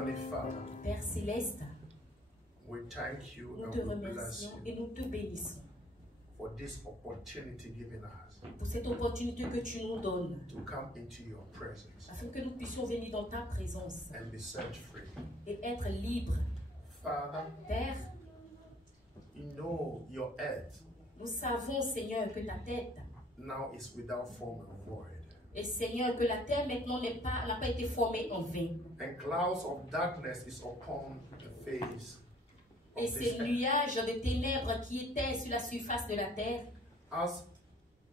Heavenly Father, Père céleste, we thank you nous and te we bless remercions you et nous te bénissons for this opportunity given us pour cette opportunité que tu nous donnes, to come into your presence afin que nous puissions venir dans ta présence and be set free. et être libres. Father, Père, you know your earth nous savons, Seigneur, que ta tête, now is without form and void, et Seigneur, que la terre maintenant n'a pas été formée en vain. and clouds of darkness is upon the face Et of ces this earth. nuages de ténèbres qui étaient sur la surface de la terre, As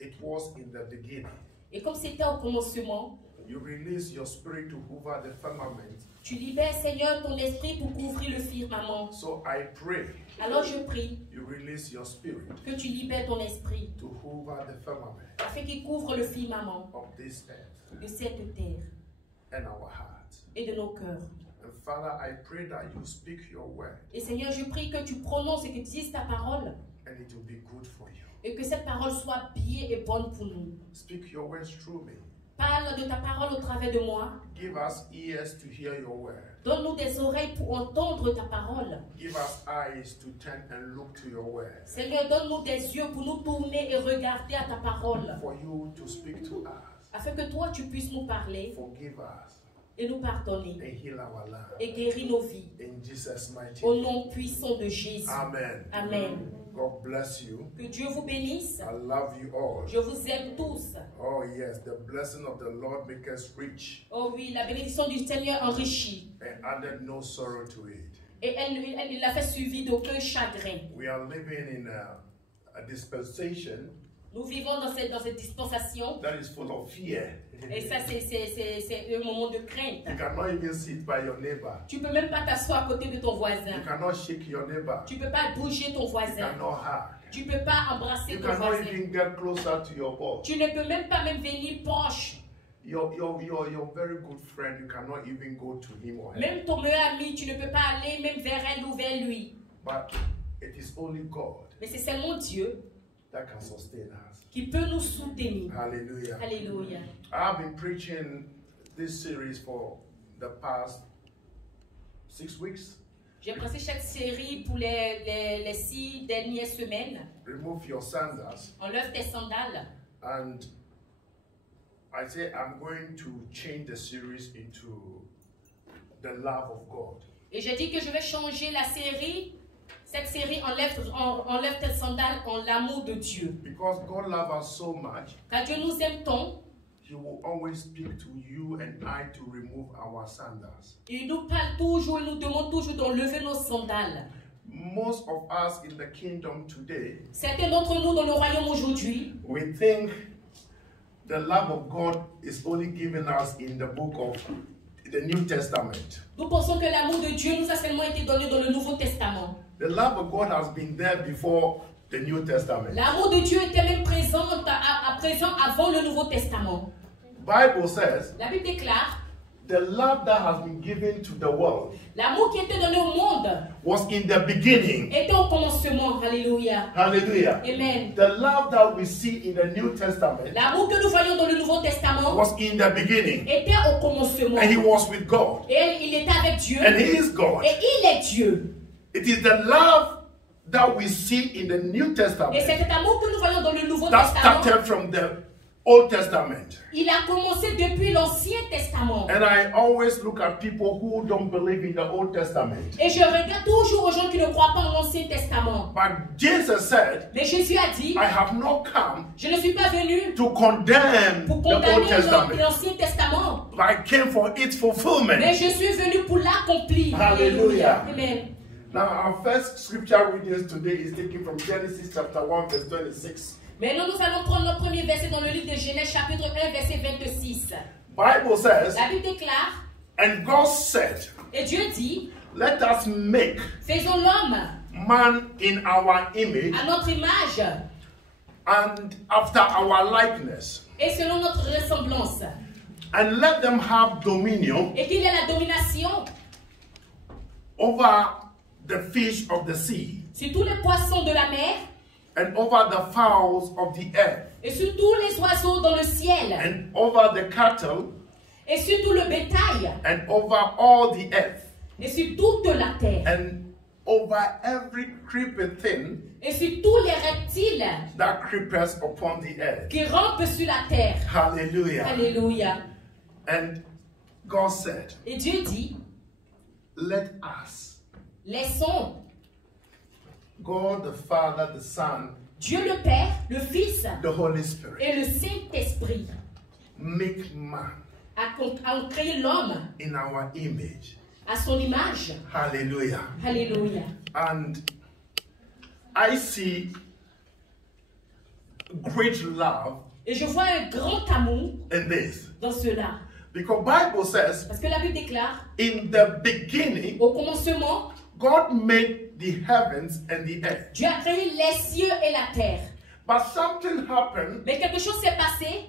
it was in the beginning, et comme c'était au commencement, you release your spirit to hover the firmament. tu libères, Seigneur, ton esprit pour couvrir le firmament. So I pray Alors je prie you release your spirit que tu libères ton esprit to hover the firmament afin qu'il couvre le firmament of this earth de cette terre and our hearts. et de nos cœurs. And Father, I pray that you speak your word Et Seigneur, je prie que tu prononces et que tu dises ta parole and it will be good for you. et que cette parole soit bien et bonne pour nous. Speak your words through me. Parle de ta parole au travers de moi. Give us ears to hear your word. Donne-nous des oreilles pour entendre ta parole. Give us eyes to turn and look to your word. Seigneur, donne-nous des yeux pour nous tourner et regarder à ta parole, For you to speak to us. afin que toi tu puisses nous parler Forgive us et nous pardonner and heal our land. et guérir nos vies. In Jesus' mighty Au name. nom puissant de Jésus. Amen. Amen. God bless you. Que Dieu vous bénisse. I love you all. Je vous aime tous. Oh yes, the blessing of the Lord makes us rich Oh oui, la bénédiction du Seigneur enrichit. and added no sorrow to it. Et il l'a fait suivi d'aucun chagrin. We are living in a dispensation Nous vivons dans cette dispensation. that is full of fear. Et ça, c'est un moment de crainte. You cannot even sit by your neighbor. Tu ne peux même pas t'asseoir à côté de ton You voisin. cannot shake your neighbor. Tu ne peux pas bouger ton You voisin. cannot hug. Tu ne peux pas embrasser You ton cannot voisin. even get closer to your boss. Tu ne peux même pas venir proche. Your very good friend, you cannot even go to him or her. Même ton meilleur ami, tu ne peux pas aller même vers elle ou vers lui. But it is only God Mais c'est seulement Dieu that can sustain us. qui peut nous soutenir. Hallelujah. Alléluia. I've been preaching this series for the past 6 weeks. J'ai passé chaque série pour les 6 dernières semaines. Remove your sandals. Enlève tes sandales. And I say I'm going to change the series into the love of God. Et j'ai dit que je vais changer la série. Cette série enlève tes sandales en l'amour de Dieu. Because God loves us so much, Car Dieu nous aime tant. He will always speak to you and I to remove our sandals. Il nous parle toujours, il nous demande toujours d'enlever nos sandales. Most of us in the kingdom today, Certains d'entre nous dans le royaume aujourd'hui, we think the love of God is only given us in the book of the New Testament. nous pensons que l'amour de Dieu nous a seulement été donné dans le Nouveau Testament. The love of God has been there before the New Testament. L'amour de Dieu était même présent avant le Nouveau Testament. Bible says La Bible déclare, the love that has been given to the world l'amour qui était donné au monde was in the beginning. était au commencement. Alléluia. Hallelujah. Amen. The love that we see in the New Testament L'amour que nous voyons dans le Nouveau Testament was in the beginning. était au commencement. And he was with God. Et il était avec Dieu. And he is God. Et il est Dieu. It is the love that we see in the New Et Testament c'est cet amour que nous voyons dans le Nouveau that Testament. started from the Old Testament. Il a commencé depuis l'Ancien Testament. And I always look at people who don't believe in the Old Testament. Et je regarde toujours aux gens qui ne croient pas en l'Ancien Testament. But Jesus said, Mais Jésus a dit, I have not come je ne suis pas venu to condemn pour the Old condamner Testament. l'Ancien Testament. But I came for its fulfillment. Mais je suis venu pour l'accomplir. Hallelujah. Amen. Now, our first scripture readings today is taken from Genesis chapter 1, verse 26. Maintenant, nous allons prendre notre premier verset dans le livre de Genèse, chapitre 1, verset 26. Bible says, La Bible déclare, and God said, et Dieu dit, let us make faisons l'homme man in our image à notre image and after our likeness, et selon notre ressemblance, and let them have dominion et qu'il ait la domination over the fish of the sea, sur tous les poissons de la mer and over the fowls of the earth, et sur tous les oiseaux dans le ciel and over the cattle, et sur tout le bétail and over all the earth, et sur toute la terre, and over every creepy thing et sur tous les reptiles that creepers upon the earth. qui rampent sur la terre. Hallelujah. Alléluia. And God said, Et Dieu dit, let us, laissons God the Father, the Son, Dieu le Père, le Fils the Holy Spirit, et le Saint-Esprit make man à créer l'homme in our image. à son image. Hallelujah. Alléluia. And I see great love Et je vois un grand amour in this. dans cela. Because Bible says, Parce que la Bible déclare, in the beginning, au commencement, God made the heavens and the earth. Dieu a créé les cieux et la terre. But something happened. Mais quelque chose s'est passé.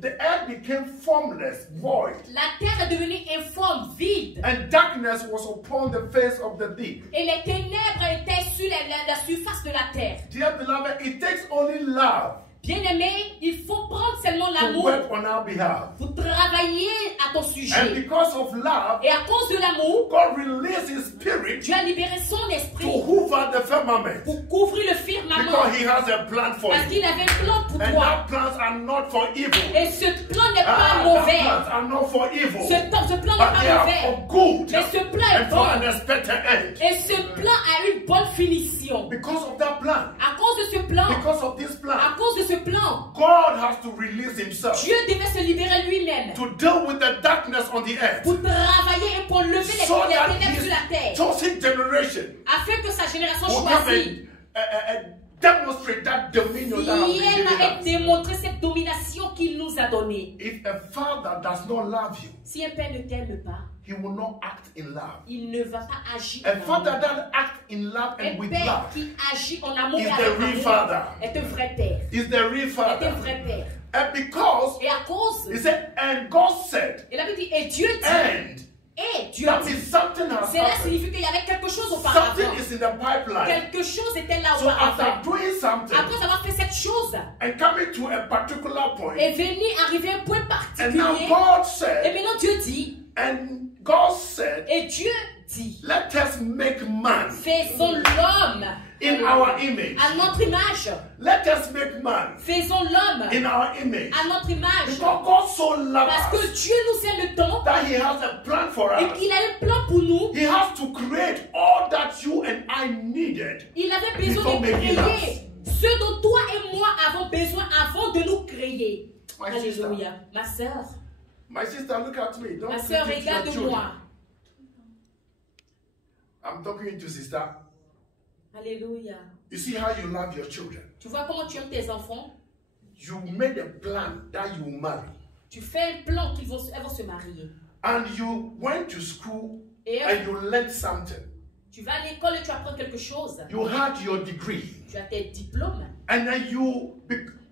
The earth became formless, void, La terre est devenue informe, vide. and darkness was upon the face of the deep. Et les ténèbres étaient sur la surface de la terre. Dear beloved, it takes only love Bien-aimé, il faut prendre seulement to l'amour work on our behalf. pour travailler à ton And sujet. because of love, Et à cause de l'amour, God released His Spirit Dieu a libéré son to esprit hoover the firmament. pour couvrir le firmament. Because He has a plan for Parce you. qu'il avait un plan pour And toi. that plans are not for evil. Et ce plan n'est pas That mauvais. plans are not for evil. Ce plan n'est But pas they are mauvais. for good Mais ce plan est and for an bon. expected end. Et ce plan a une bonne finition. Because of that plan, À cause de ce plan, because of this à plan, cause de ce plan, God has to release Himself Dieu devait se libérer lui-même to deal with the darkness on the earth, pour travailler et pour lever so les that ténèbres sur la His terre, chosen generation afin que sa génération will come choisie and demonstrate that dominion that has been vienne given et us. démontrer cette domination qu'il nous a donnée. If a father does not love you, Si un père ne t'aime pas, he will not act in love. il ne va pas agir A en father amour. that acts in love Un and with père love qui agit en amour is et the avec real amour father. est un vrai père. Is the real Est un father. vrai père. And because Et à cause, he said, and God said, et la Bible dit, et Dieu dit, and et Dieu that dit. means something has Cela happened. signifie qu'il y avait quelque chose auparavant. Something is in the pipeline. Quelque chose était là So after auparavant. doing something Après avoir fait cette chose and coming to a particular point, et venir arriver à un point and now particulier, God et said, maintenant Dieu dit, and God said, et Dieu dit, let us make man faisons l'homme in our image. à notre image. Let us make man Faisons l'homme in our image. à notre image. Because God so loved Parce que us Dieu nous aime tant that He has a plan for et us. qu'il a un plan pour nous. He has to create all that you and I needed. Il avait besoin Before de making créer ce dont toi et moi avons besoin avant de nous créer. My sister. Alléluia. Ma sœur, My sister, look at me. Don't ma sœur, think it's your children. regarde-moi. I'm talking to sister. Alléluia. You see how you love your children. Tu vois comment tu aimes tes enfants? You made a plan that you will marry. Tu fais un plan qu'elles vont se marier. And you went to school Et and you learned something. tu vas à l'école et tu apprends quelque chose. You had your degree. Tu as tes diplômes. And then you,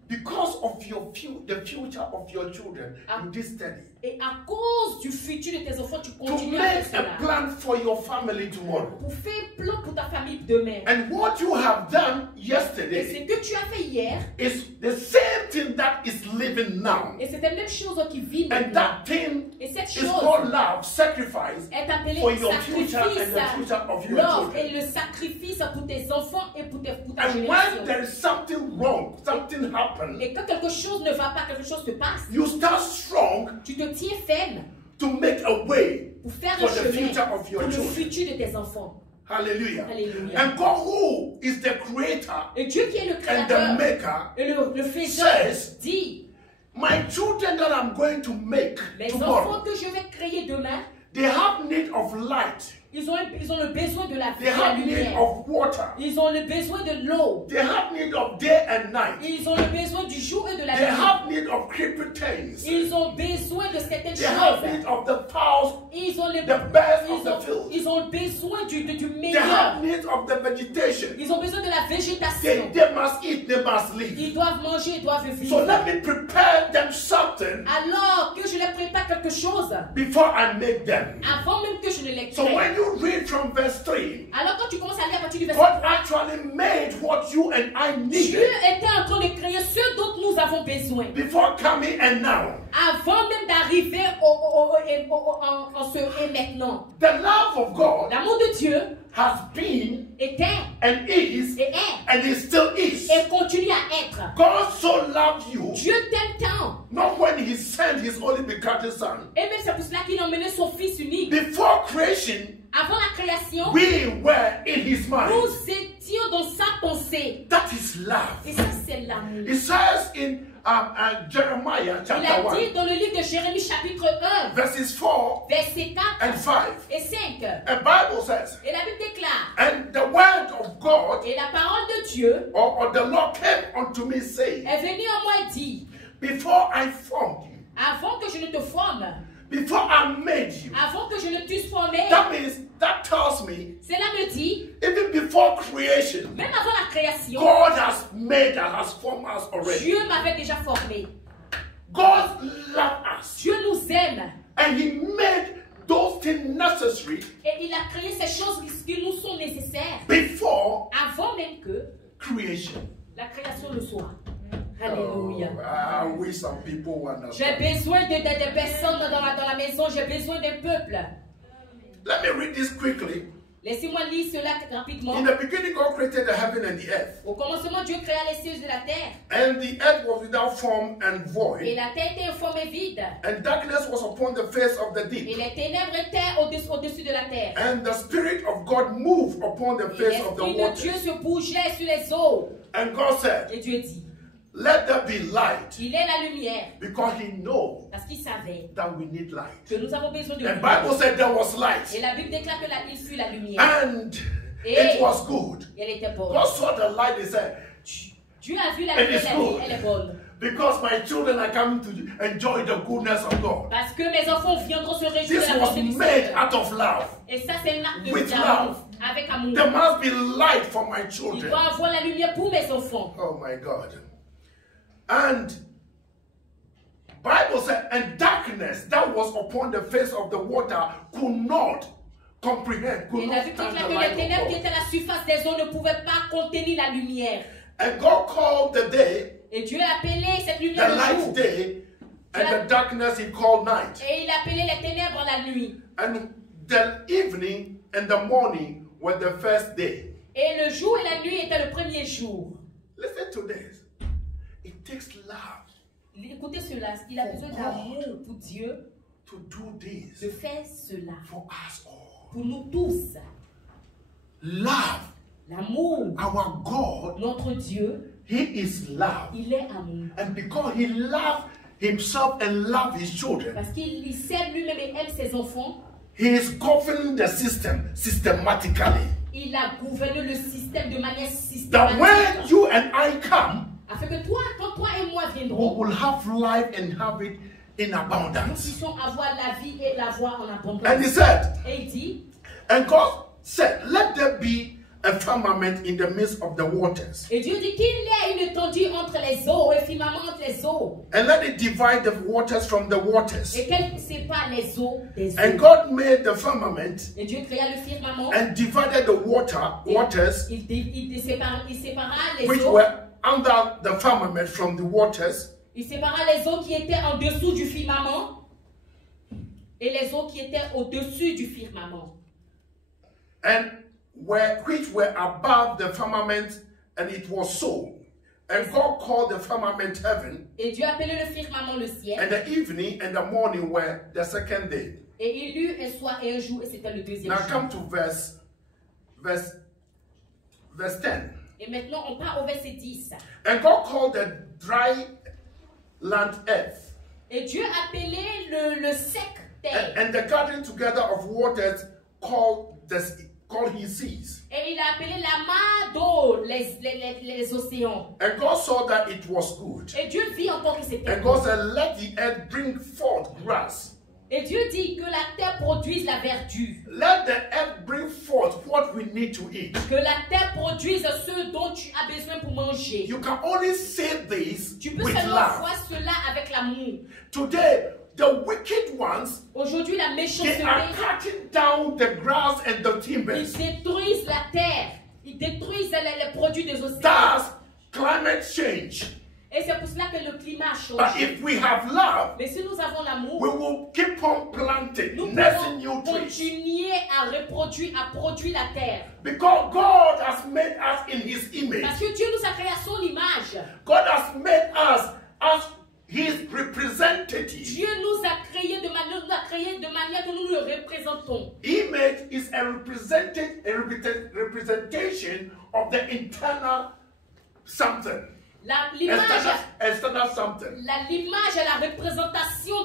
because of your the future of your children, you did study. Et à cause du futur de tes enfants, tu To continues à make faire a cela. plan for your family tomorrow. Pour faire un plan pour ta famille demain. And what you have done Et ce yesterday que tu as fait hier, is the same thing that is living now. et c'est la même chose qui vit And maintenant. that thing Et cette is chose called love, sacrifice est appelée for your future and the sacrifice. future of your L'offre children. et le sacrifice pour tes enfants et pour ta And when génération. there is something wrong, something happens, Et quand quelque chose ne va pas, quelque chose se passe, you start strong tu te tiens ferme to make a way pour faire for un the future chemin of your pour le children. futur de tes enfants. Hallelujah. Alléluia. And God, who is the creator Et Dieu qui est le and the créateur maker, et le faiseur says, dit, my children that I'm going to make les enfants tomorrow, que je vais créer demain, they have need of light. ils ont le besoin de la, They de la have need lumière. of water. Ils ont le besoin de l'eau. They have need of day and night. Ils ont le besoin du jour et de la They nuit. have need of creepy things. Ils ont besoin de certaines They have choses. need of the fowls. Ils ont, the best of the field. ils ont besoin du They meilleur. have need of the vegetation. Ils ont besoin de la végétation. They must eat, they must live. Ils doivent manger, ils doivent vivre. So let me prepare them something Alors que je leur prépare quelque chose, before I make them. avant même que je ne les So crée. when you read from verse 3, Alors quand tu commences à lire à partir du verset God 3, actually made what you and I Dieu needed était en train de créer ce dont nous avons besoin, before coming and now, avant même d'arriver en ce et maintenant. the love of God L'amour de Dieu has been était and is et est and it still is. et continue à être. God so loved you, Dieu t'aime tant. not when he sent his only begotten son. Et même c'est pour cela qu'il a emmené son fils unique. Before creation, Avant la création, we were in his mind. nous étions dans sa pensée. That is love. Et ça, c'est l'amour. It says in Jeremiah Il chapter a 1, dit dans le livre de Jérémie chapitre 1, verses 4 versets 4 and 5. et 5. The Bible says, Et la Bible déclare, and the word of God et la parole de Dieu or the Lord came unto me saying, est venue en moi et dit, before I formed you, avant que je ne te forme, before I made you. avant que je ne t'eusse formé, That tells me, cela me dit, even before creation, même avant la création, God has made us, has formed us already. Dieu m'avait déjà formé. God loves us. Dieu nous aime. And he made those things necessary Et il a créé ces choses qui nous sont nécessaires before avant même que creation. la création le soit. Alléluia. I wish some people J'ai understand. besoin de personnes dans la maison, j'ai besoin d'un peuple. Let me read this quickly. Laissez-moi lire cela rapidement. In the beginning, God created the heaven and the earth. Au commencement, Dieu créa les cieux et la terre. And the earth was without form and Et void. la terre était informe et vide. And darkness was upon the face of the Et deep. les ténèbres étaient au-dessus de la terre. And the Spirit of God moved upon the Et face of the l'Esprit de Dieu waters. se bougeait sur les eaux. And God said, Et Dieu dit, let there be light. il est la lumière. Because he knows Parce qu'il savait that we need light. que nous avons besoin de The lumière. Bible said there was Et light. la Bible déclare qu'il fut la lumière. And it was good. Et elle était bonne. God saw the light, he said, Dieu a vu la And lumière, it's elle a good. dit, elle est bonne. because my children are coming to enjoy the goodness of God. Parce que mes enfants viendront se réjouir de This la was bonté du made Seigneur. out of love. Et ça, c'est un acte With d'amour. love. Avec amour. There must be light for my Il children. doit avoir la lumière pour mes enfants. Oh my God. And Bible said, and darkness that was upon the face of the water could not comprehend, could Et la not Bible stand déclare the que les light ténèbres of qui God. étaient à la surface des eaux ne pouvaient pas contenir la lumière. And God called the day, Et Dieu a appelé cette the lumière le light jour. day, and the darkness he called night. Et il a appelé les ténèbres la nuit. And the evening and the morning were the first day. Et le jour et la nuit étaient le premier jour. Listen to this. It takes love Écoutez cela, il a besoin d'amour pour Dieu to do this de faire cela for us all. pour nous tous. Love, L'amour, our God, notre Dieu, he is love. il est amour. And because he loved himself and loved his children, Parce qu'il s'aime lui-même et aime ses enfants, he is governing the system systematically. il a gouverné le système de manière That when systématique. you and I come, Afin que toi, quand toi et moi we viendrons, will have life and have it in nous abundance. puissions avoir la vie et l'avoir en And he abondance. said, Et il dit, and God said, let there be a firmament in the midst of the waters, et Dieu dit qu'il y a une étendue entre les eaux, un firmament entre les eaux, and let it divide the waters from the waters. et qu'elle sépare les eaux des And eaux. God made the firmament Et Dieu créa le firmament, and divided the waters il sépara les which eaux, were under the firmament from the waters, il sépara les eaux qui étaient en dessous du firmament et les eaux qui étaient au-dessus du firmament. and which were above the firmament, and it was so. And God called the firmament heaven, Et Dieu appelait le firmament le ciel. and the evening and the morning were the second day. Et il eut un soir et un jour, et c'était le deuxième Now jour. come to verse 10. Et maintenant, on part au verset 10. And God called the dry land earth, Et Dieu appelait le sec terre. and the gathering together of waters called his seas. Et il a appelé la mer d'eau les océans. And God saw that it was good. Et Dieu vit encore que c'était And bon. God said, let the earth bring forth grass. Et Dieu dit que la terre produise la verdure. Let the earth bring forth what we need to eat. Que la terre produise ce dont tu as besoin pour manger. You can only say this Tu peux with seulement love. voir cela avec l'amour. Today, the wicked ones, Aujourd'hui, la they méchanceté, are cutting down the grass and the ils timbers. détruisent la terre. Ils détruisent les produits des océans. That's climate change. Et c'est pour cela que le climat a But changé. if we have love, Mais si nous avons l'amour, we will keep on planting, nous nursing pouvons new trees. continuer à reproduire, à produire la terre. Because God has made us in His image. Parce que Dieu nous a créés à son image. God has made us as His representative. Dieu nous a créés de manière que nous le représentons. Image is a representation of the internal something. External something. L'image est la représentation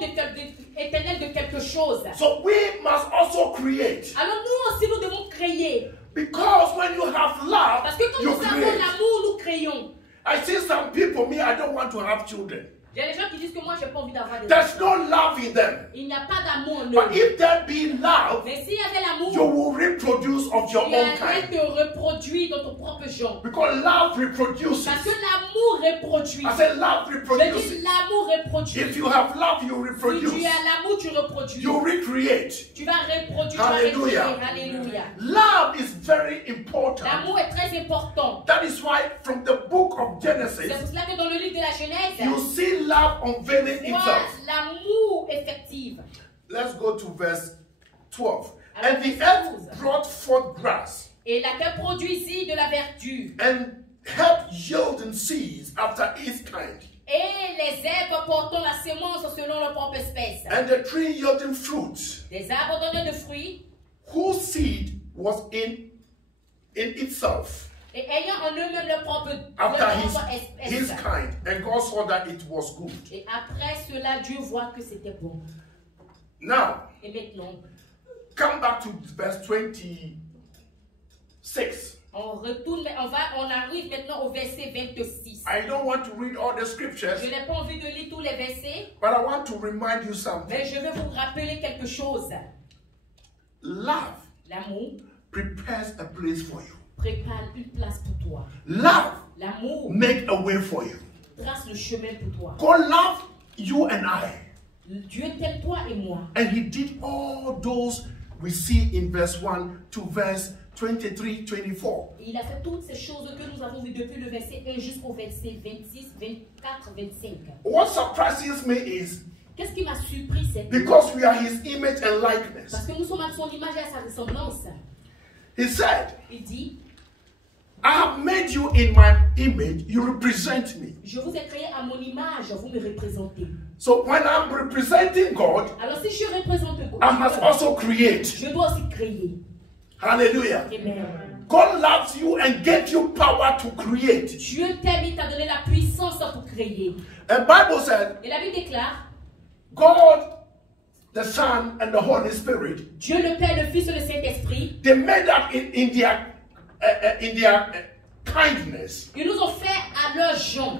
éternelle de quelque chose. So we must also create. Alors nous aussi nous devons créer. Because when you have love, Parce que quand you nous avons create. l'amour, nous créons. I see some people, me, I don't want to have children. Il y a des gens qui disent que moi j'ai pas envie d'avoir des There's enfants. no love in them. Il n'y a pas d'amour en eux. But if there be love, Mais s'il y avait l'amour, you will reproduce of your tu own allais kind. te reproduire dans ton propre genre. Because love reproduces. Parce que l'amour reproduit. I said love Je dis reproduces. l'amour reproduit. If you have love, you Si reproduce. tu as l'amour, tu reproduis. You recreate. Tu vas reproduire, Hallelujah. tu vas recréer. Alléluia. Love is very important. L'amour est très important. That is why from the book of C'est Genesis, pour cela que dans le livre de la Genèse, you see love unveiling vois itself. l'amour effectif. Let's go to verse 12. Alors, And the verset earth 12. brought forth grass, Et la terre produisit de la verdure. and helped yielding seeds after its kind, Et les herbes portant la sémence selon leur propre espèce. and the tree yielding fruit, Les arbres donnaient de fruits whose seed was in itself et ayant en eux-mêmes leur propre after espèce. his kind. And God saw that it was good. Et après cela, Dieu voit que c'était bon. Now, Et maintenant, come back to verse 26. on retourne, mais on arrive maintenant au verset 26. I don't want to read all the scriptures, Je n'ai pas envie de lire tous les versets, but I want to remind you something. mais je vais vous rappeler quelque chose. Love L'amour prepares a place for you. prépare une place pour toi. Love L'amour make a way for you. trace le chemin pour toi. God loved you and I, Dieu t'aime toi et moi. and He did all those we see in verse 1 to verse 23, 24. Il a fait toutes ces choses que nous avons vues depuis le verset 1 jusqu'au verset 26, 24, 25. What surprises me is Qu'est-ce qui m'a surpris, c'est que because we are His image and likeness. parce que nous sommes à son image et à sa ressemblance. He said, Il dit, I have made you in my image, you represent me. je vous ai créé à mon image, vous me représentez. So when I'm representing God, Alors si je représente I God, must also create. je dois aussi créer. Hallelujah. Amen. God loves you and gave you power to create. Dieu t'aime, il t'a donné la puissance pour créer. And Bible said, Et la Bible déclare, God, the Son, and the Holy Spirit, Dieu le Père, le Fils et le Saint-Esprit, they made that in their kindness. ils nous ont fait à leur genre.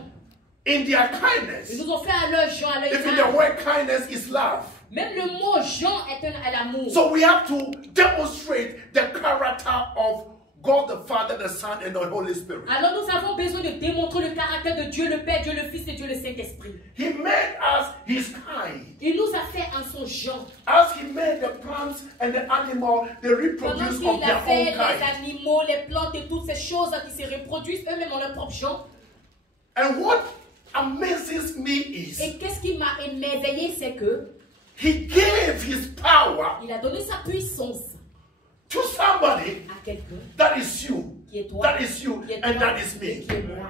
In their Ils kindness. nous ont fait à leur genre, à leur Even the image. word kindness is love. Même le mot genre est à l'amour. So we have to demonstrate the character of God the Father, the Son, and the Holy Spirit. Alors nous avons besoin de démontrer le caractère de Dieu le Père, Dieu le Fils et Dieu le Saint-Esprit. He made us His kind. Il nous a fait en son genre. As He made the plants and the animal, they Pendant reproduce qu'il of a their fait own les kind. animaux, les plantes et toutes ces choses qui se reproduisent eux-mêmes en leur propre genre. And what amazes me is Et qu'est-ce qui m'a émerveillé, c'est que He gave His power il a donné sa puissance to somebody à quelqu'un that is you, qui est toi, that is you, qui est and toi, that is et me. qui est moi.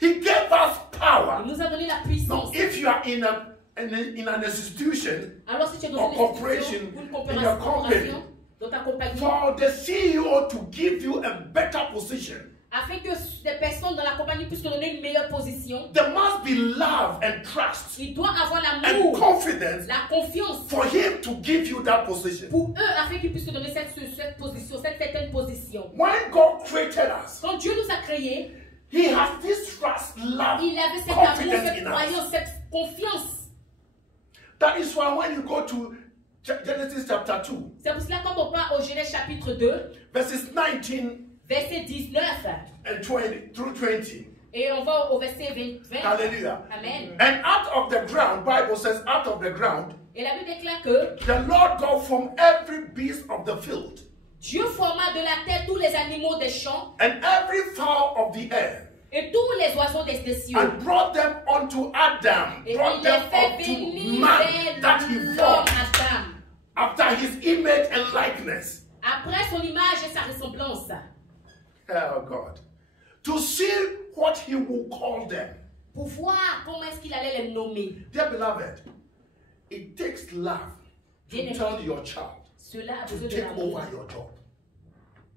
He gave us power. Il nous a donné la Now, puissance. if you are in an institution Alors si tu es dans or une corporation, institution, une in your company, corporation, dans ta compagnie, for the CEO to give you a better position, afin que les personnes dans la compagnie puissent te donner une meilleure position, there must be love and trust il doit avoir and l'amour, confidence la confiance for him to give you that position. pour eux afin qu'ils puissent te donner cette position, cette certaine position. When God created us, Quand Dieu nous a créés, He has this trust, love, il avait cet amour, confidence cette in us. croyance, cette confiance. That is why when you go to Genesis chapter 2, C'est pour cela quand on part au Genèse chapitre 2, verses 19 verset 19, and 20 through 20. et on va au verset 20. Hallelujah. Amen. And out of the ground, Bible says, out of the ground, Et la Bible déclare que the Lord God formed every beast of the field Dieu forma de la terre tous les animaux des champs and every fowl of the air Et tous les oiseaux des cieux. and brought them unto Adam, Et brought il them les fait up venir to man that he vers formed l'homme Adam, after his image and likeness. après son image et sa ressemblance, Oh God. To see what he will call them. pour voir comment est-ce qu'il allait les nommer. Dear beloved, it takes love to Bien-aimé. tell your child Cela a to besoin de take l'amour over your job.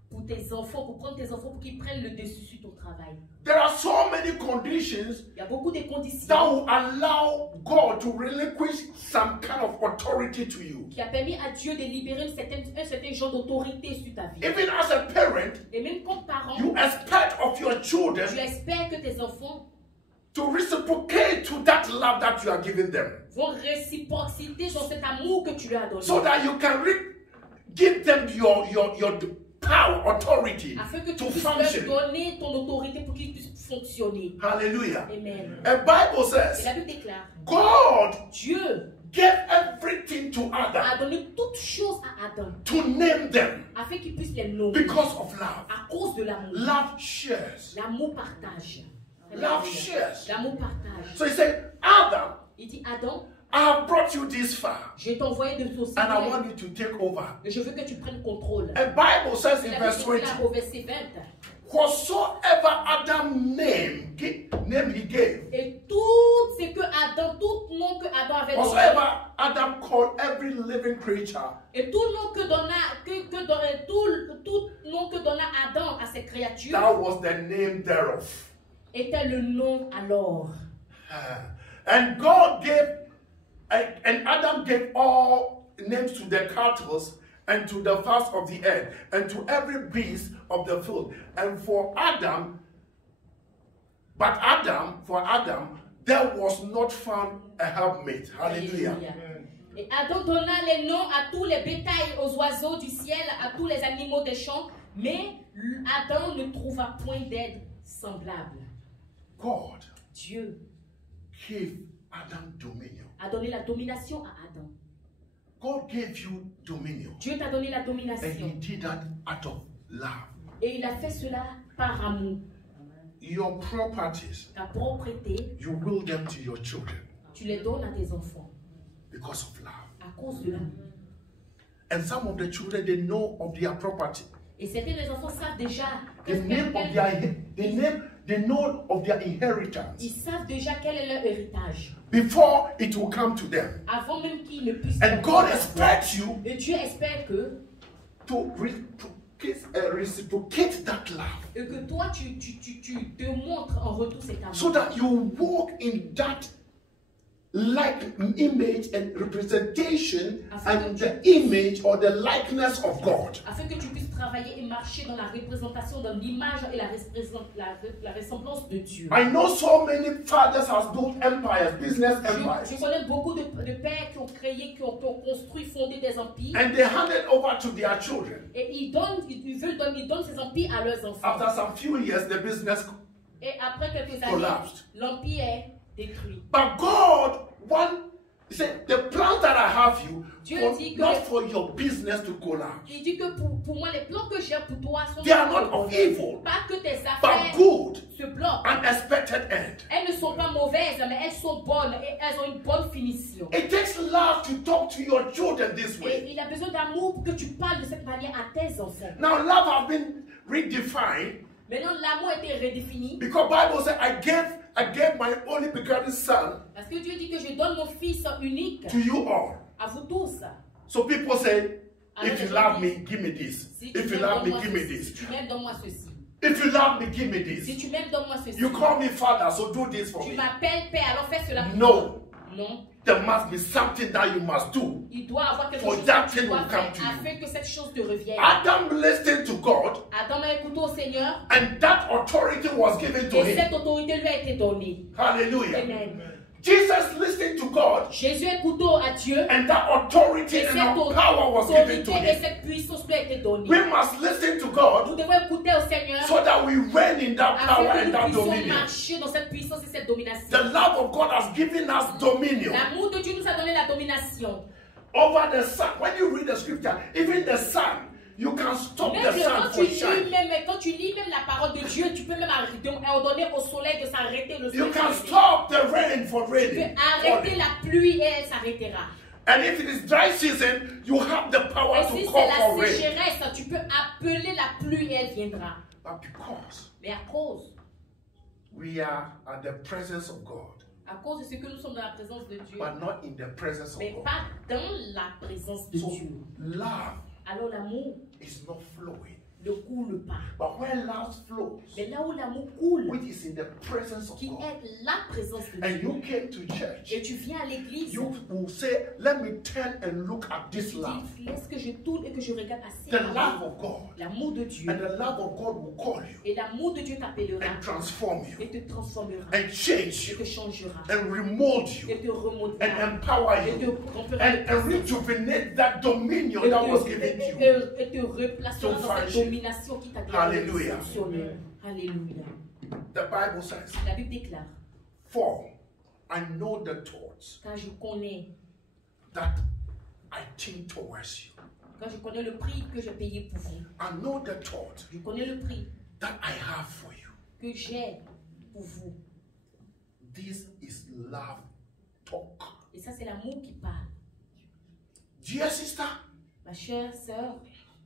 pour tes enfants, pour prendre tes enfants, pour qu'ils prennent le dessus sur ton travail. There are so many conditions Il y a beaucoup de that conditions will allow God to relinquish some kind of authority to you. qui a permis à Dieu de libérer un certain genre d'autorité sur ta vie. Even as a parent, Et même comme parent, you expect of your tu children espères que tes enfants to reciprocate to that love that you are giving them, vont réciprociter dans cet amour que tu leur as donné. so that you can give them your power, authority Afin que tu to puisses leur function. donner ton autorité pour qu'ils puissent fonctionner. Hallelujah. Amen. A Bible Et la says Bible déclare, God Dieu gave everything to Adam a donné toutes choses à Adam to name them afin qu'il puisse les nommer because of love. à cause de l'amour. Love shares. L'amour partage. Love shares. L'amour partage. So he said, Adam, Il dit, Adam, I have brought you this far, je t'ai envoyé de ton and I Seigneur want you to take over. et je veux que tu prennes contrôle. A Bible says Et in la verse Bible 20, déclare au verset 20, whatsoever Adam name he gave, et tout ce que Adam, tout nom que Adam avait donné, whatsoever Adam called every living creature, et tout nom que donna, tout nom que donna Adam à ses créatures, that was the name thereof. était le nom alors. And God gave, and Adam gave all names to the cattle and to the fowls of the air and to every beast of the field. And for Adam, there was not found a helpmate. Hallelujah. Alléluia. Et Adam donna les noms à tous les bétails, aux oiseaux du ciel, à tous les animaux des champs, mais Adam ne trouva point d'aide semblable. God Dieu gave Adam dominion. a donné la domination à Adam. God gave you dominion. Dieu t'a donné la And he domination. did that out of love. Et il a fait cela par amour. Your properties, Ta propreté, you will them to your children tu les donnes à tes enfants because of love. à cause de l'amour. And some of the children, they know of their property. Et certains des enfants savent déjà que They know of their inheritance ils savent déjà quel est leur héritage before it will come to them. avant même qu'ils ne puissent. And God expects you Et Dieu espère que to reciprocate that love et que toi tu te montres en retour cet amour. so that you walk in that like image and representation and the image or the likeness of God. Afin que tu puisses travailler et marcher dans la représentation de l'image et la ressemblance de Dieu. I know so many fathers have built empires, business empires, Je connais beaucoup de pères qui ont créé, qui ont construit, fondé des empires. and they hand it over to their children. Et ils donnent ces empires à leurs enfants. After some few years, the business Et après quelques années, collapsed. l'empire est détruit. But God he said, the plans that I have you, Dieu dit que not for your business to collapse. Il dit que pour moi, les plans que j'ai pour toi sont They are not of evil, pas que tes but affaires good, se bloquent. unexpected end. Elles ne sont pas mauvaises, mais elles sont bonnes et elles ont une bonne finition. It takes love to talk to your children this Et way. il a besoin d'amour pour que tu parles de cette manière à tes enfants. Now, love has been redefined Maintenant, l'amour a été redéfini because Bible said, I gave my only begotten son parce que Dieu dit que je donne mon fils unique to you all. à vous tous. So people say, Alors, if les you gens love disent, me, give me this. Si tu If you m'aimes, love me, donne-moi give me ceci. this. Si tu m'aimes, donne-moi ceci. If you love me, give me Si this. tu m'aimes, donne-moi ceci. You call me father, so do this for Tu me. m'appelles père, alors fais cela pour No. moi. Non. There must be something that you must do. Il doit avoir quelque For chose that que tu thing dois will faire come to you. afin que cette chose te revienne. Adam listened to God, Adam a écouté au Seigneur and that authority was given to et cette him. autorité lui a été donnée. Hallelujah. Amen. Jesus listened to God, Jésus écoutait à Dieu and that authority et and cette that power was given to autorité et him. cette puissance lui a été donnée. We must listen to God Nous devons écouter au Seigneur so that we reign in that power afin que and nous that puissions dominion. marcher dans cette puissance et cette domination. The love of God has given us dominion L'amour de Dieu nous a donné la domination. over the sun. When you read the scripture, even the sun, You can stop Même the sun quand from tu shining. quand tu lis même la parole de Dieu, tu peux même ordonner au soleil de s'arrêter. Le You soleil can s'arrêter. stop the rain for Tu raining. peux arrêter falling. la pluie et elle s'arrêtera. And if it is dry season, you have the power Et to si call c'est for la rain. sécheresse, tu peux appeler la pluie et elle viendra. But because Mais à cause we are at the presence of God, de ce que nous sommes dans la présence de Dieu, but not in the presence of mais God. pas dans la présence de So Dieu. love Alors l'amour is not flowing. ne coule pas. But where love flows, Mais là où l'amour coule, which is in the presence of qui God, est la présence de and Dieu, you came to church, et tu viens à l'église, you will say, let me turn and look at this tu love. dis, laisse que je tourne et que je regarde assez The love of God. l'amour de Dieu. And the love of God will call you Et l'amour de Dieu t'appellera and transform you et te transformera and change et you te changera and remold et you te remontera and empower et te you remplira and de puissance. rejuvenate that dominion that was given to you. Et te replacera To dans cette function. domination qui t'a été Hallelujah. exceptionnelle. Alléluia. The Bible says, La Bible déclare, for I know the thoughts car je connais, that I think towards you. quand je connais le prix que j'ai payé pour vous, I know the thought je connais le prix that I have for you. que j'ai pour vous. This is love talk. Et ça, c'est l'amour qui parle. Dear sister, Ma chère sœur,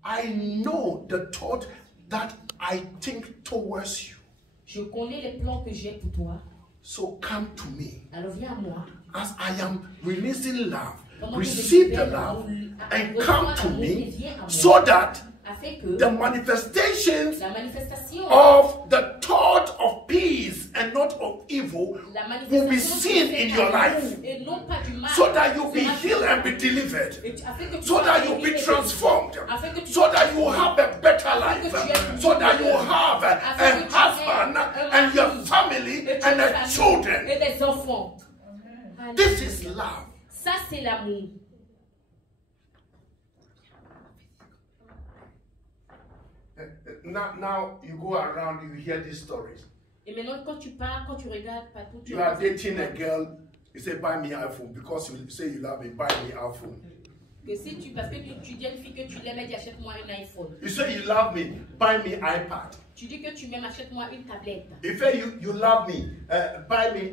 I know the thought that I think towards you. je connais les plans que j'ai pour toi. So come to me. Alors viens à moi. As I am releasing love, Pendant que receive je the libère love l'amour, and reçois come to l'amour et me viens à moi, so that afin que the manifestations la manifestation of the thought of peace and not of evil la will be manifestation seen de in cet your amour life et non pas du mal, so that you be sera healed and be vivant. delivered, Et afin que tu so sois that you guéri be et transformed, afin que tu so sois that you have a better life, so that you have a husband and your family et tu and aies the famille children. et des enfants. This is love. Ça c'est l'amour. Now you go around, you hear these stories. Et maintenant quand tu pars, quand tu regardes partout, tu You are dating a girl, you say, buy me iPhone because you say you love me, buy me iPhone. que si tu parce que tu dis à une fille que tu l'aimes, elle dit achète-moi un iPhone. You say you love me, buy me iPad. Tu dis que tu m'aimes, achète-moi une tablette. If you love me, buy me,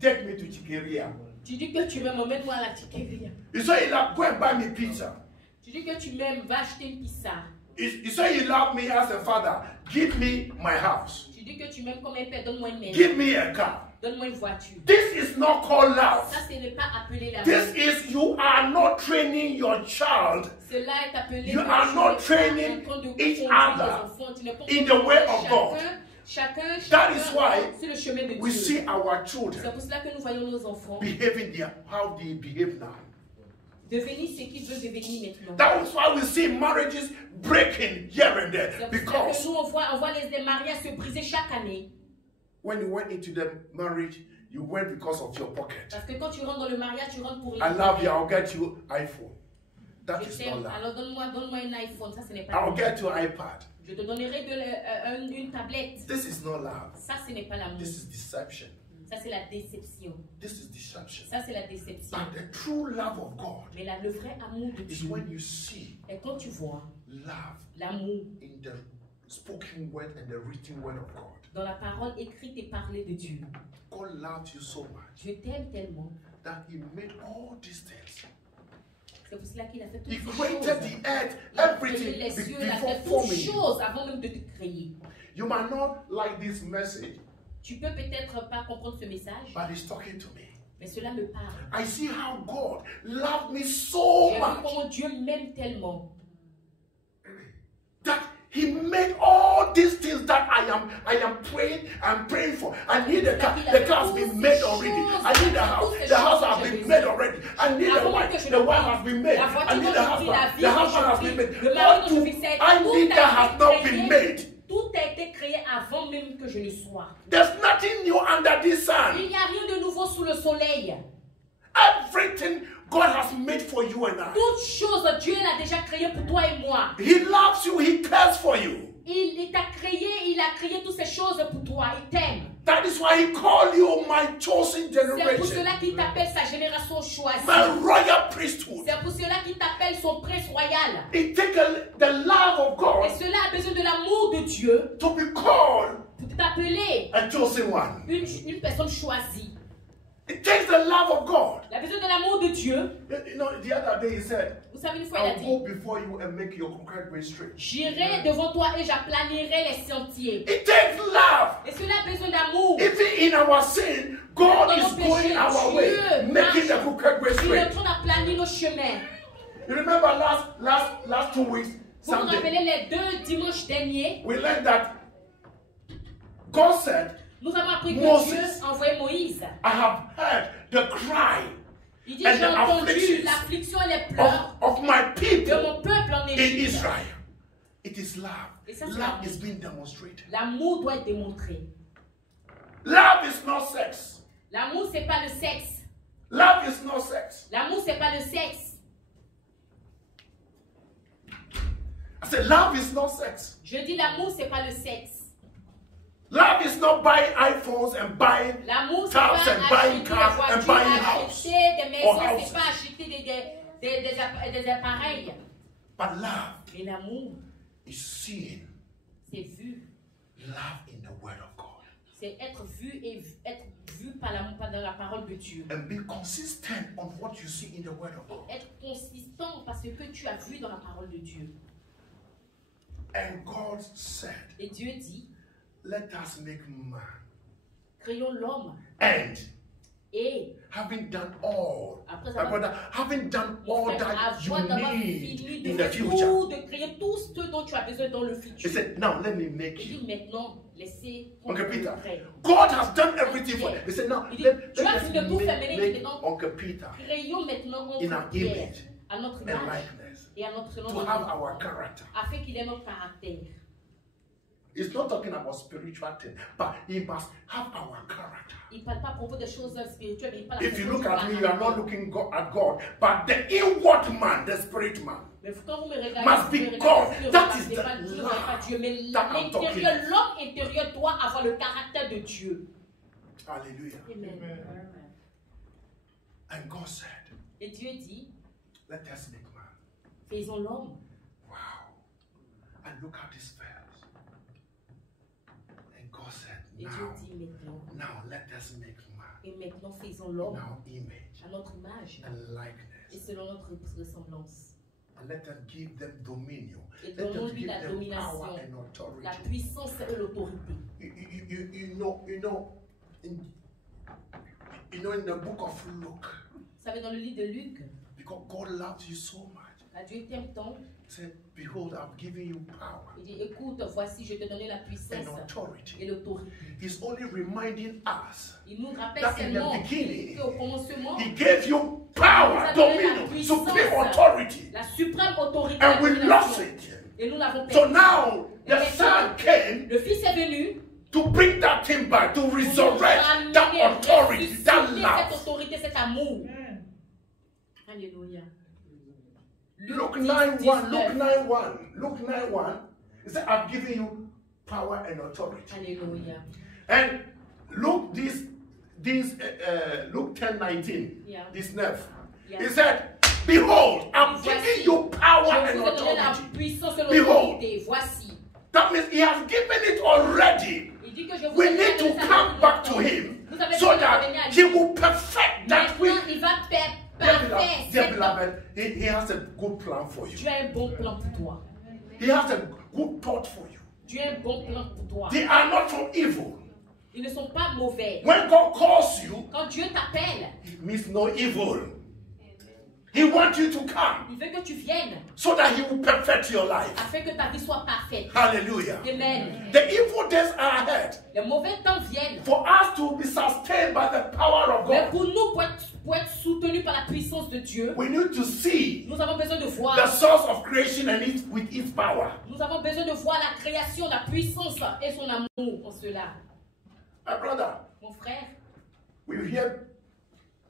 take me to Chiqueria. Tu dis que tu m'aimes, emmène-moi à la chiqueria. You say you love, go and buy me pizza. Tu dis que tu m'aimes, va acheter une pizza. You say you love me as a father, give me my house. Tu dis que tu m'aimes comme un père, donne-moi une maison. Give me a car. Donne-moi une voiture. This is not called love. Ça, ce n'est pas appelé l'amour. This is you are not training your child Cela est appelé You are not training each other in the way of God. That is why c'est le chemin de we Dieu. see our C'est children pour cela que nous voyons nos enfants behaving there, how they behave now. devenir ce qu'ils veulent devenir maintenant. That is why we see marriages breaking here and there. C'est pour cela que Because nous, on voit les mariages se briser chaque année. when you went into the marriage, you went because of your pocket. Parce que quand tu rentres dans le mariage, tu rentres pour I love you, I'll get you iPhone. That Je is t'aime, not love. alors donne-moi un iPhone. Ça, ce n'est pas I'll l'amour. get you iPad. Je te donnerai une tablette. This is not love. Ça, ce n'est pas l'amour. This is deception. Ça, c'est la déception. This is deception. Ça, c'est la déception. But the true love of God Mais là, le vrai amour de is Dieu, when you see et quand tu vois love l'amour in the spoken word and the written word of God. dans la parole écrite et parlée de Dieu. God loved you so much Je t'aime tellement. that He made all these things. C'est pour cela qu'il a fait toutes He ces created choses. the earth, Il a créé everything les cieux, il a before fait toutes forming you. choses avant même de te créer. You might not like this message, Tu peux peut-être pas comprendre ce message, but He's talking to me. mais cela me parle. I see how God loved me so J'ai vu much comment Dieu m'aime tellement that He made all these things that I am praying for. I need a car. The car has been made already. I need a house. The house has been made already. I need a wife. The wife has been made. I need a husband. The husband has been made. What do I need that has not been made? Tout a été créé avant même que je ne sois. There's nothing new under this sun. Il n'y a rien de nouveau sous le soleil. Everything God has made for you and I. Toute chose, Dieu l'a déjà créé pour toi et moi. He loves you. He cares for you. Il t'a créé, il a créé toutes ces choses pour toi. Il t'aime. That is why He called you my chosen C'est pour generation, cela qu'il t'appelle sa génération choisie. my royal priesthood. C'est pour cela qu'il t'appelle son prince royal. It takes the love of Et God cela a besoin de l'amour de Dieu to be called pour t'appeler a chosen one. une personne choisie. It takes the love of God. Il a besoin de l'amour de Dieu. You know, the other day he said, Vous savez, une fois il a I'll go dit, before you and make your crooked way straight. j'irai devant toi et j'aplanirai les sentiers. It takes love. Et cela a besoin d'amour. Even in our sin, God Dans is nos going péchés, our way, Dieu making the marche. crooked way Il est en straight. train d'aplanir nos chemins. You remember last 2 weeks, Vous vous Sunday, rappelez les 2 dimanches derniers, we learned that God said, nous avons appris que Moses. Dieu a envoyé Moïse. I have heard the cry Il dit, and j'ai the entendu afflictions l'affliction et les pleurs of my de people mon peuple en in Égypte. Israel. It is love. Et ça, c'est Love l'amour. is being demonstrated. L'amour doit être démontré. Love is not sex. L'amour, c'est pas le sexe. Love is not sex. L'amour, c'est pas le sexe. I said, love is not sex. Je dis l'amour, c'est pas le sexe. Love is not buying iPhones and buying L'amour, c'est pas cars and buying acheter des cars and voitures, buying house. acheter des or maisons, houses. c'est pas acheter des appareils. But love Mais l'amour, is seeing c'est vu. love in the word of God. C'est être vu et être vu par dans la parole de Dieu. And be consistent on what you see in the word of God. Être consistant parce que tu as vu dans la parole de Dieu. And God said, Et Dieu dit, let us make man. créons l'homme. And Et having done all, après my avoir, brother, having done mon all frère, that you avant d'avoir need fini in de the faire future, tout, de créer tout ce dont tu as besoin dans le he futur. said, now let me make Il you. dit maintenant, laissez Uncle Peter, prêt. God has done everything for you. He said, now Il dit, let tu as us fini de tout faire, make maintenant, Uncle Peter créons maintenant in notre our Pierre image à notre and image likeness et à notre to nom have our character. afin qu'il ait notre caractère. He's not talking about spiritual things, but he must have our character. Il ne parle pas à propos des choses spirituelles, mais il parle à If you propos look du at me, you are not caractère. looking at God, but the inward man, the spirit man. Mais quand vous me regardez, Must be vous me God. regardez, vous ne That regardez is the pas Dieu, vous ne love regardez pas Dieu, mais that I'm talking l'intérieur, about. l'homme intérieur doit avoir le caractère de Dieu. Hallelujah. Amen. And God said, Et Dieu dit, let us make man. faisons l'homme. Wow. And look at this verse. And God said, Et Dieu now, dit maintenant. now let us make man. Et maintenant, faisons l'homme Now image à notre image and et likeness. selon notre ressemblance. And let us give them dominion. Et Let us donnons-lui give la them domination, power and authority. la puissance et l'autorité. You know, in the book of Luke, Vous savez, dans le livre de Luc, because God loves you so much, Dieu t'aime tant. he said, behold, I've given you power Il dit, écoute, voici, je te donne la puissance and authority. et l'autorité. He's only reminding us Il nous rappelle that in the seulement beginning, qu'au commencement, he gave you power, dominion, supreme authority, la suprême autorité, and we domination. lost it. Et nous l'avons So perdu. now the Son came Le Fils est venu to bring that thing back, to pour nous resurrect ramener, that authority, ressusciter that cette love. autorité, cet amour. Alléluia. Luke 10, 9:1, 19. Luke 9:1, Luke 9:1. He said, I've given you power and authority. Alléluia. And Luke Luke 10:19, Yeah. this nerve. Yeah. He said, behold, I'm Voici, giving you power Je and vous ai donné la authority. puissance et Behold. l'autorité. Voici. That means he has given it already. Il dit que je vous We ai need donné to sa come back to puissance. him Vous avez so besoin de that revenir à he lui. will perfect that which. Maintenant, il va faire Dear parfait. beloved, dear beloved, he has a good plan for you. Dieu a un bon plan pour toi. He has a good thought for you. Dieu a un bon plan pour toi. They are not from evil. Ils ne sont pas mauvais. When God calls you, Quand Dieu t'appelle, it means no evil. He wants you to come il veut que tu viennes so that he will perfect your life. afin que ta vie soit parfaite. Hallelujah. Amen. The evil days are ahead. Les mauvais temps viennent. For us to be sustained by the power of Mais God, pour nous, pour être soutenus par la puissance de Dieu, we need to see nous avons besoin de voir. the source of creation and it with its power. Nous avons besoin de voir la création, la puissance et son amour en cela. My brother, Mon frère, we hear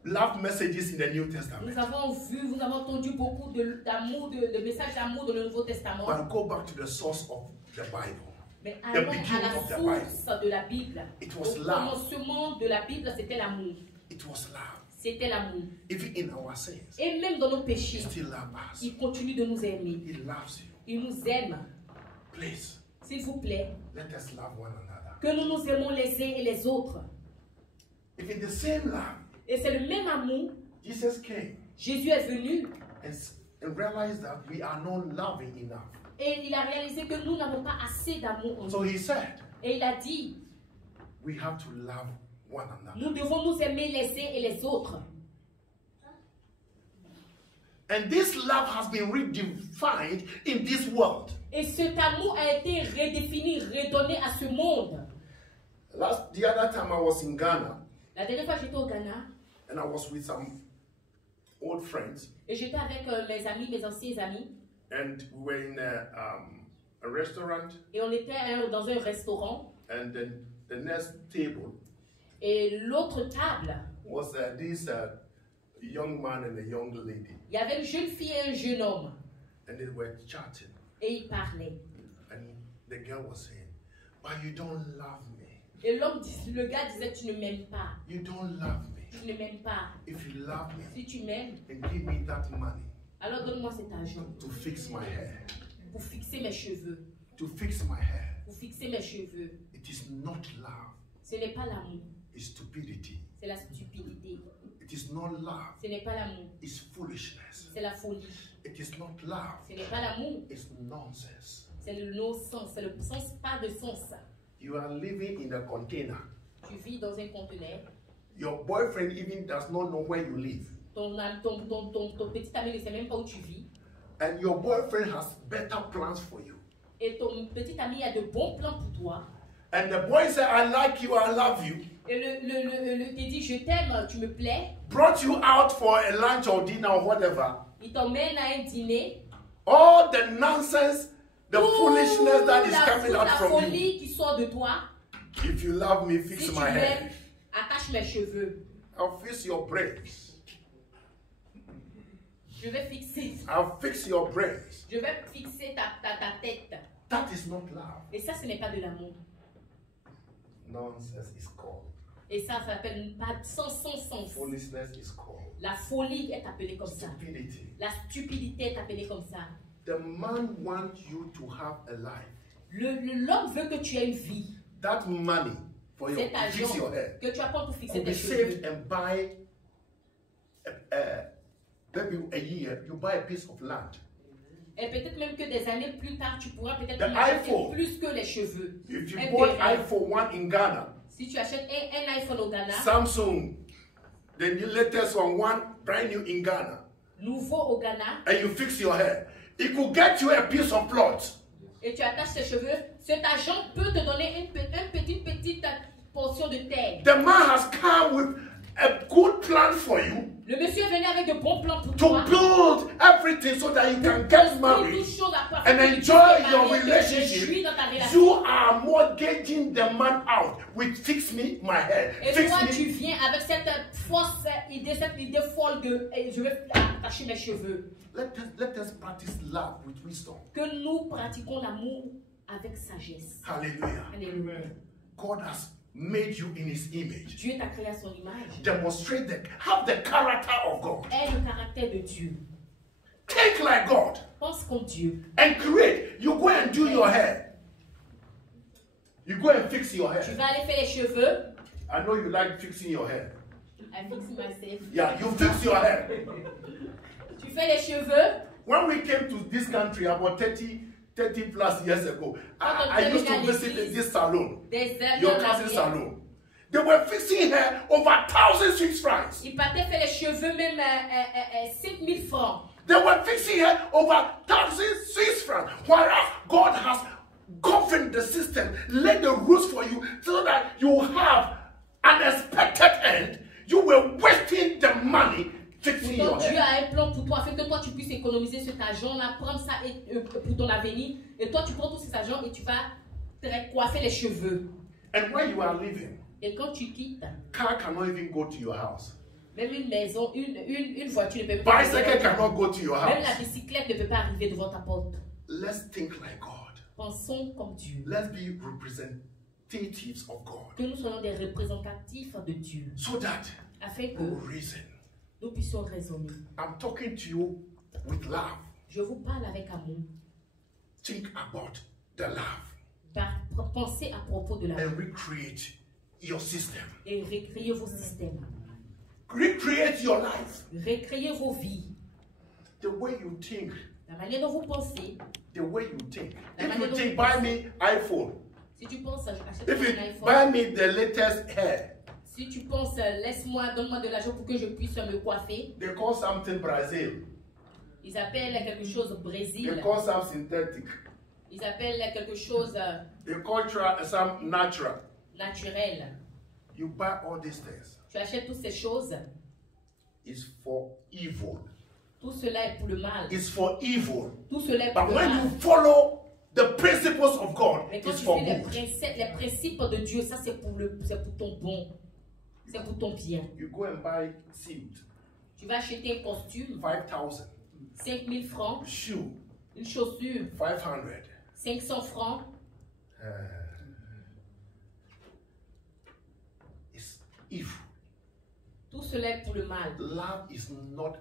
love messages in the New Testament. nous avons entendu beaucoup d'amour, de messages d'amour dans le Nouveau Testament. But go back to the source of the Bible. Mais The allons à beginning la of the source de la Bible. It was Au love. commencement de la Bible, c'était l'amour. It was love. C'était l'amour. Even in our sins, Et même dans nos He péchés, still loves us. il continue de nous aimer. He loves you. Il nous aime. Please, S'il vous plaît, let us love one another. que nous nous aimons les uns et les autres. If in the same love, Et c'est le même amour. Jesus came Jésus est venu and realized that we are not loving enough. et il a réalisé que nous n'avons pas assez d'amour en So nous. He said, Et il a dit, we have to love one another. nous devons nous aimer les uns et les autres. And this love has been redefined in this world. Et cet amour a été redéfini, redonné à ce monde. The other time I was in Ghana La dernière fois, j'étais au Ghana and I was with some old friends, et j'étais avec mes amis, mes anciens amis. and we were in a restaurant, Et on était dans un restaurant. and then the next table Et l'autre table, was this young man and a young lady, il y avait une jeune fille et un jeune homme. and they were chatting, Et ils parlaient. and the girl was saying, but you don't love me. Et le gars disait, tu ne m'aimes pas. You don't love me. Tu ne m'aimes pas. If you love me, Si tu m'aimes, then give me that money alors donne-moi cet argent to fix my hair. pour fixer mes cheveux. To fix my hair. Pour fixer mes cheveux. It is not love, Ce n'est pas l'amour, it's stupidity. c'est la stupidité. It is not love, Ce n'est pas l'amour, it's foolishness. c'est la folie. It is not love, Ce n'est pas l'amour, it's nonsense. c'est le non-sens, c'est le sens, pas de sens. You are living in a container. Tu vis dans un conteneur. Your boyfriend even does not know where you live. Ton petit ami ne sait même pas où tu vis. And your boyfriend has better plans for you. Et ton petit ami a de bons plans pour toi. And the boy said, I like you, I love you. Et le te dit, je t'aime, tu me plais. Brought you out for a lunch or dinner or whatever. Il t'emmène à un dîner. All the nonsense, the foolishness that is coming out La from you. folie qui sort de toi. If you love me, fix Si tu my hair. m'aimes, attache mes cheveux. I'll fix your braids. Je vais fixer. I'll fix your braids. Je vais fixer ta tête. That is not love. Et ça, ce n'est pas de l'amour. Nonsense is called. Et ça s'appelle pas sans sens. Foolishness is called. La folie est appelée comme ça. Stupidity. La stupidité est appelée comme ça. The man wants you to have a life. L'homme veut que tu aies une vie. That money for your Cet to fix argent your hair que tu apportes pour fixer could tes be cheveux. saved and buy maybe a year you buy a piece of land. Et peut-être même que des années plus tard, tu pourras peut-être The acheter iPhone. plus que les cheveux. If you Un bought terrain. iPhone 1 in Ghana, Si tu achètes un iPhone au Ghana, Samsung, the new latest one brand new in Ghana, nouveau au Ghana, and you fix your hair, it could get you a piece of plot. et tu attaches tes cheveux, cet argent peut te donner une petite portion de terre. The man has come with a good plan for you Le monsieur est venu avec de bons plans pour to toi. build everything so that you can get married Toutes choses à quoi and faire que tu puisses enjoy te your marier, te relationship. réjouir dans ta You relation. are mortgaging the man out with fix me my hair. Et Fix toi, tu me. viens avec cette fausse idée, cette idée folle de je vais attacher mes cheveux. Let us practice love with wisdom. Que nous pratiquons l'amour avec sagesse. Hallelujah. Alléluia. God has made you in his image. Dieu t'a créé à son image. Demonstrate have the character of God. Aie le caractère de Dieu. Think like God Pense comme Dieu. and create. You go and do your hair. You go and fix your Tu hair. vas aller faire les cheveux. I know you like fixing your hair. I fix myself. Yeah, you fix your hair. Tu fais les cheveux. When we came to this country about 30 plus years ago, I used to visit this salon, Des années your en cousin's arrière. salon. They were fixing hair over 1,000 Swiss francs. Il partait faire les cheveux même 5000 francs. They were fixing hair over 1,000 Swiss francs. Whereas God has governed the system, laid the rules for you so that you have an expected end. You were wasting the money fixing your Donc Dieu hair. a un plan pour toi afin que toi tu puisses économiser cet argent-là, prendre ça pour ton avenir. Et toi tu prends tous ces argent et tu vas te coiffer les cheveux. And when you are leaving, Et quand tu quittes, car cannot even go to your house. même une maison, une voiture ne peut pas Bicycle arriver. cannot go to your Même la house. bicyclette ne peut pas arriver devant ta porte. Let's think like God. Pensons comme Dieu. Let's be representatives of God. Que nous soyons des représentatifs de Dieu. So that Afin we'll que reason. nous puissions raisonner. I'm talking to you with love. Je vous parle avec amour. Think about the love Pensez à propos de l'amour and recreate your system. et recréez vos systèmes. Recreate your life. Recréez vos vies. The way you think. La manière dont vous pensez. The way you think. La If manière you dont think, vous buy pensez. me iPhone. Si tu penses, achète If un you iPhone. buy me the latest hair. Si tu penses, laisse-moi, donne-moi de l'argent pour que je puisse me coiffer. They call something Brazil. Ils appellent quelque chose Brésil. They call some synthetic. Ils appellent quelque chose They call some natural. naturel. You buy all these things. Tu achètes toutes ces choses. It's for evil. Tout cela est pour le mal. It's for evil. Tout cela est pour But le when mal. you follow the principles of God, Mais quand it's tu for fais good. les principes de Dieu, ça c'est pour ton bon. C'est pour ton bien. You go and buy seed, Tu vas acheter un costume, 5,000. 5000 francs. Shoe, Une chaussure, 500. 500 francs. It's evil. Tout cela est pour le mal. Love is not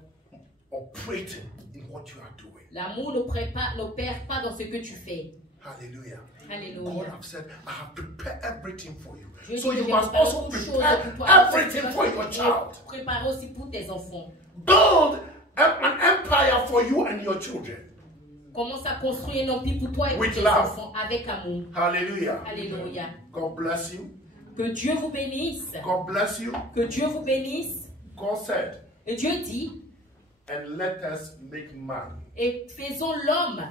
operating in what you are doing. L'amour n'opère pas dans ce que tu fais. Hallelujah. Alléluia. God has said, I have prepared everything for you. Dieu So dit you que j'ai must préparé also toutes choses prepare pour toi. everything for your child. Prépare aussi pour tes enfants. Build an empire for you and your children. Commence à construire un empire pour toi et pour With tes love. enfants avec amour. Hallelujah. Alléluia. God bless you. Que Dieu vous bénisse. God bless you. Que Dieu vous bénisse. God said, Et Dieu dit, and let us make man et faisons l'homme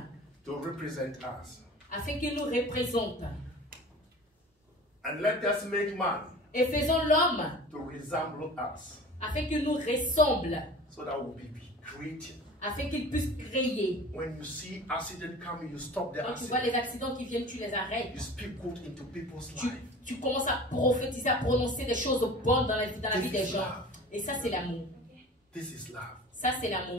to represent us. afin qu'il nous représente. And let us make man Et faisons l'homme to resemble us. afin qu'il nous ressemble. So that we'll be creative. Afin qu'il puisse créer. When you see accident coming, you stop the Quand tu vois les accident. accidents qui viennent, tu les arrêtes. You speak good into people's Tu, life. tu commences à prophétiser, à prononcer des choses bonnes dans la vie des This is gens. love. Et ça, c'est l'amour. This is love. Ça, c'est l'amour.